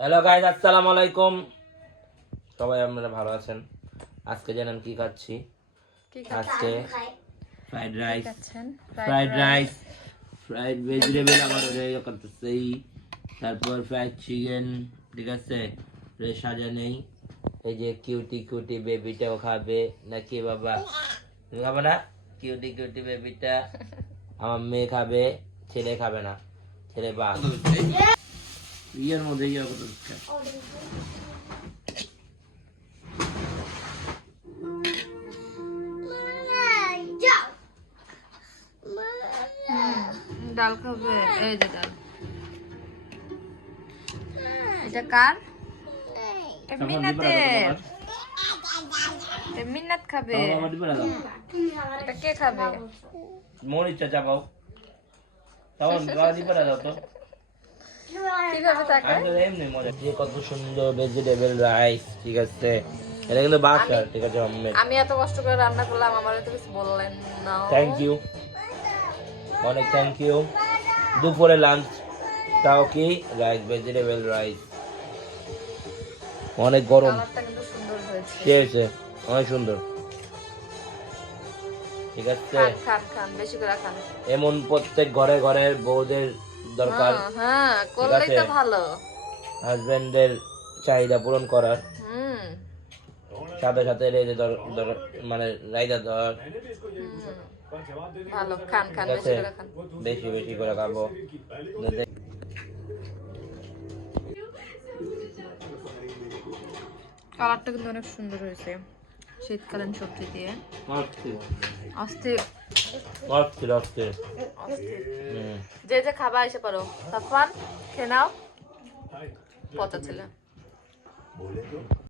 Hello guys, আসসালামু আলাইকুম। সবাই আপনারা ভালো আছেন? আজকে জানেন কি খাচ্ছি? আজকে ফ্রাইড রাইস, ফ্রাইড ভেজিটেবল আমার ওটা করতেছি। তারপর ফ্রাইড চিকেন, ঠিক আছে? সাজা নেই, এই যে কিউটি বেবিটাও খাবে নাকি বাবা? তুমি খাবে না? কিউটি বেবিটা আমার মেয়ে খাবে, ছেলে খাবে না, ছেলে বাপ। ইয়ের মধ্যে ইয়ে করতে ডাল খাবে, এই যে ডাল। এটা কার? মিন্নাতের। মিন্নাত খাবে। এটা কে খাবে? মরিচ চাচা পাও তখন গাড়ি পড়া দাও তো। কিভাবে তাকায়? আমি তো এমনি মজা দিয়ে কত সুন্দর ভেজিটেবল রাইস, ঠিক আছে? এটা কিন্তু বাসা, ঠিক আছে? আমি এত কষ্ট করে রান্না করলাম, আমার তো কিছু বললেন না। থ্যাংক ইউ, অনেক থ্যাংক ইউ। দুপুরে লাঞ্চ তাও কি রাইস, ভেজিটেবল রাইস, অনেক গরম। কালারটা কিন্তু সুন্দর হয়েছে। খেয়েছে অনেক সুন্দর, ঠিক আছে? খান খান খান, বেশি করে খান। এমন প্রত্যেক ঘরে ঘরে বউদের দরকার, হ্যাঁ, করলেই তো ভালো। হাজবেন্ডের চাহিদা পূরণ করার হুম, সাথে সাথে মানে রাইদা দেওয়ার, ভালো। খান খান, ঠিক বেশি আছে? করে খান। বেশি বেশি করে খাবো। কালারটা কিন্তু অনেক সুন্দর হয়েছে, শীতকালীন সবজি দিয়ে। অস্থির অস্থির অস্থির। যে যে খাবার এসে পারো, সাফওয়ান খেয়ে নাও, পচা ছেলে।